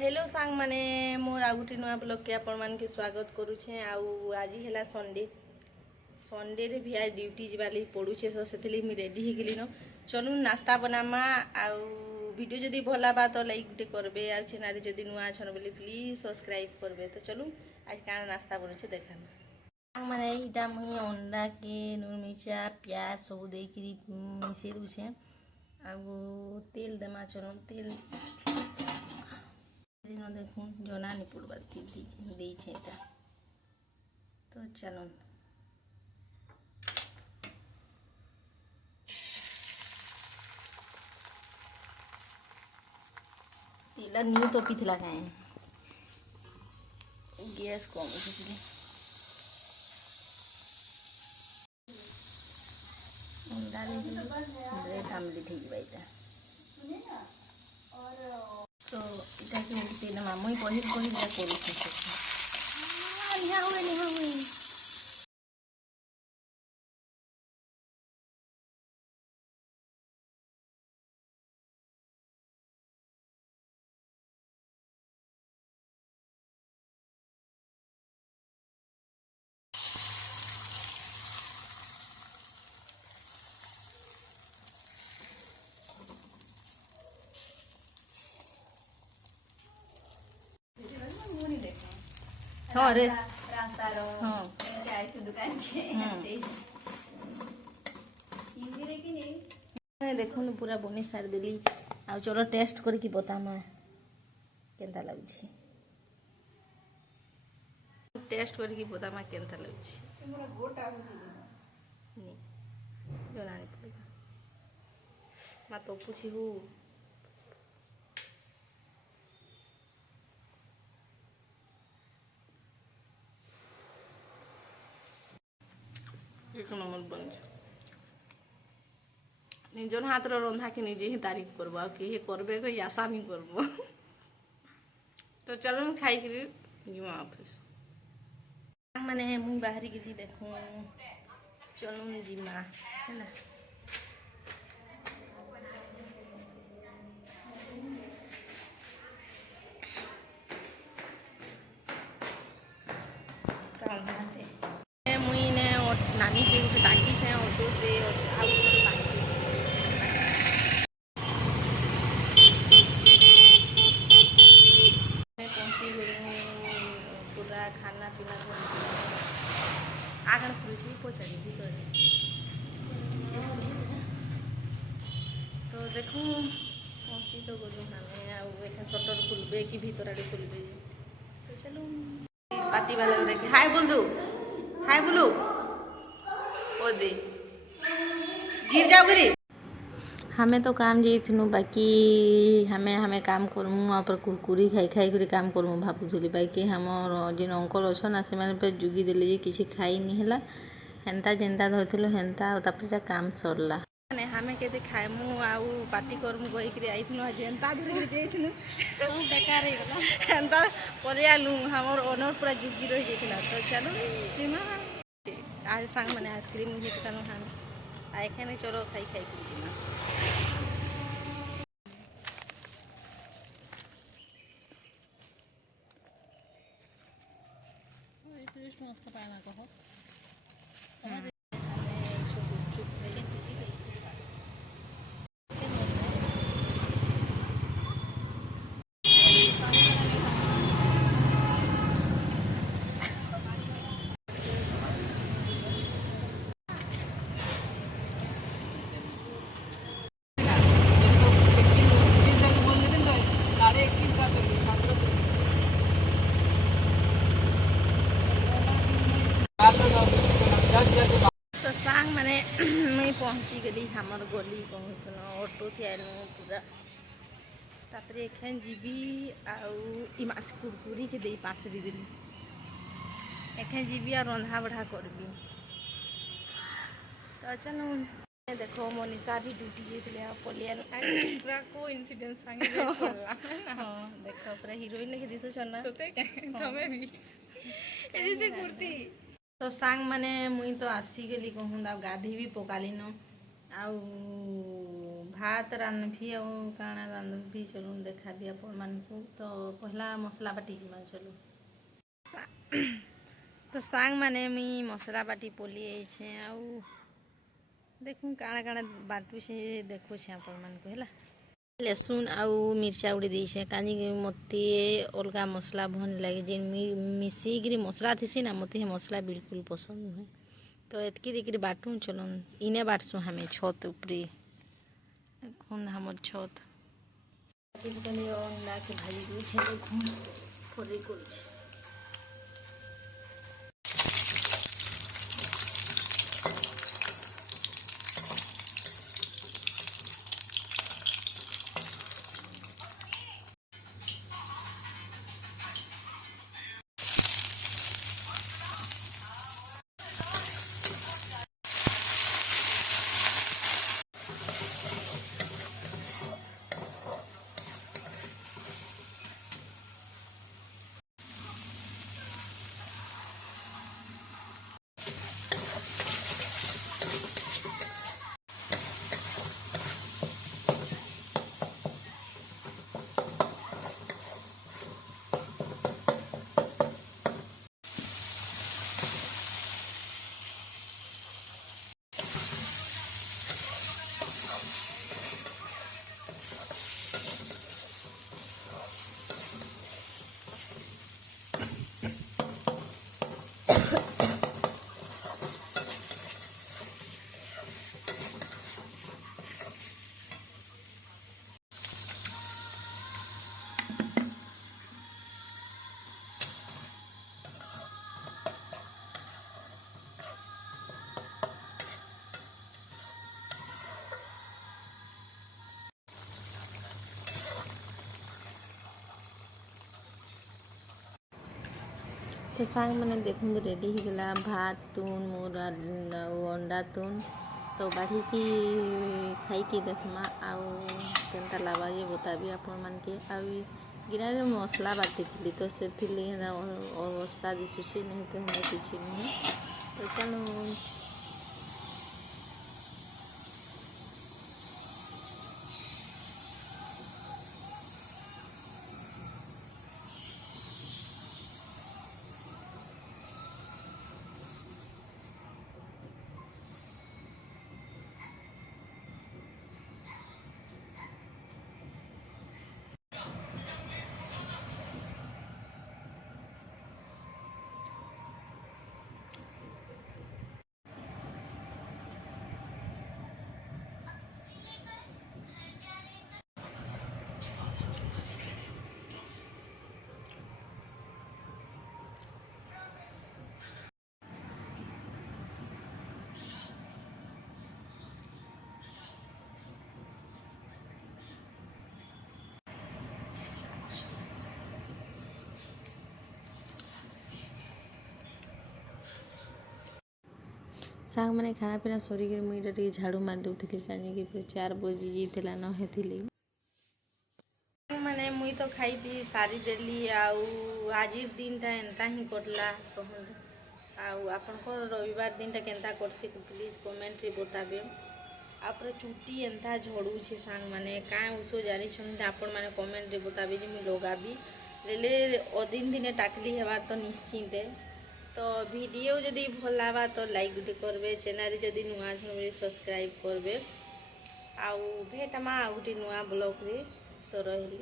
Hello सांग माने मोर आ गुटे नुआ ब्लॉग के आपण मान के स्वागत करूछे। आउ आज हेला संडे संडे रे भी आज ड्यूटी जीवाली पड़ुछे, सो सेथली मी रेडी हे गेली न। चलू नाश्ता बनामा। आउ वीडियो जदी भला बा तो लाइक गुटे करबे, आ चैनल जदी नुआ छन बोले प्लीज सब्सक्राइब करबे। तो चलू आज काना नाश्ता बनुछे देखाना। सांग माने इटा मुई अंडा के नून मिर्चा प्याज सब दे के मिसे रुछे। आउ तेल देमा, चलो तेल देखूँ जना नहीं पड़बार दे तो चलो तेला न्यू तो पिथला खाए गैस कम से ब्रेड आमलेट है तो इटा के तेल मामुई पहिल पहिल करूँ हाँ रे रास्ता रो हाँ चाय से दुकान के इजी रे कि नहीं देखो न पूरा बने सार देली। आ चलो टेस्ट करके बतामा केनता लागुछि। टेस्ट करके बतामा केनता लागुछि। हमरा गोटा होछि नहीं जना नहीं पड़ेगा मा तो पूछी हूँ। एक नंबर बन निजर हाथ रंधा के निजे ही तारीफ करबो, आ के करबे कोई आशा नहीं करबो। तो चलो खाई के जीवा ऑफिस माने मुई बाहरी गेली देखो। चलो जीमा है ना मुई ने नानी के उठे टाकी से ऑटो से पूरा खाना पीना आगन खुलछी पचारि भीतर तो देखू पहुँची तो गलु हमें आ सटर खुलबे कि भीतर आड़े खुलबे। तो चलो पार्टी वाला देखे हाय बोल दो हाय बोलो ओ दे गिर जाओगे। हमें तो काम जाइनु बाकी हमें हमें काम करमु आ पर कुरकुरी खाई खाई कर काम करमु भाବୁली। बाकी हमर जिन अंकल अच्छन से मैंने जुगी देले जे किसी खाई नहीं है हेन्ता जेन्ता धरथिलु हेन्ता तापर काम सरला माने हमें केते खाइमु आउ पार्टी करमु कहि के आइथिनु आज हेन्ता धरि जेइथिनु सब बेकार हे गला हेन्ता पले आलु हमर ओनर पूरा जुगी रहि जेतिला। तो चलो जिमा आज संग माने आइसक्रीम हे तनु हम आइ खाने चलो खाई खाई के जिमा। मस्त पाना कहो तो सांग माने मैं पहुँची गली हमर गली कहूँ ऑटो थे पूरा तापर एखन जीवी आउ इमास कुरकुरी के दे पासरी देली एखन जीवी आ रंधा बढ़ा करबी। तो चलो देखो मनीषा भी ड्यूटी जेतले पलिया पूरा को इंसिडेंट संगे करला हां देखो पूरा हीरोइन लेके दिसो छना सोते के तमे भी ऐसे कुर्ती। तो सांग माने मुई तो आसी गली कहूँ गाधी भी पकाली न आउ भात रांधभी और काଣା रांधभी चलू देखाबी आपण मानकू। तो पहला मसला बाटी जिमा चलू। तो सांग माने मी मसला बाटी पोली छे आउ देखूँ काଣା काଣା बाटू से देखो छे आपण मानकू हैला। लहसुन आउ मिर्चा उड़ी दी छे कानी मते अलगा मसला भन लगे जे मिसिकी मसला थीसी ना मते हे मसला बिल्कुल पसंद नुहे। तो एतकी देकरी बाटू चलन इने बाटसु हमें छत उपरी खून हमर छत कनी अंडा के भाजी दू छे देखूँ फोड़ी करू छे। तो सांग मैंने देखूँ रेडी हो गला भात तुन मोर अंडा तुन। तो बाढ़ी की खाई की देखमा आउ केनता लावा ये बताबी आपण मान के आउ गिनारे मसला बाटी थी तो से अवस्था दिशुची नहीं तो हमें किसी नहीं। तो चलो सांग मैंने खाना पीना सरी मुझे टे झाड़ू मार दूली कहीं 4 बजी जाता न हेली मैंने मुई तो खाई पी सारी देली आउ आज दिन टा एंता ही कटला कहूँ आपन रविवार दिन टा केनता करसी प्लीज कमेंट रे बताबे। आप चुटी एंता झड़ू छे सांग माने क्या उस जानी आपण मैंने कमेंट रे बताबे जे मुई लगाबी ले अदिन दिने टाकली हेबार तो निश्चिंत। तो वीडियो जदि भल लगा तो लाइक गुटे करबे चैनल जदि नुआ छे सब्सक्राइब करबे आउ भेटमा आ गुटे नुआ ब्लॉग रे। तो रही।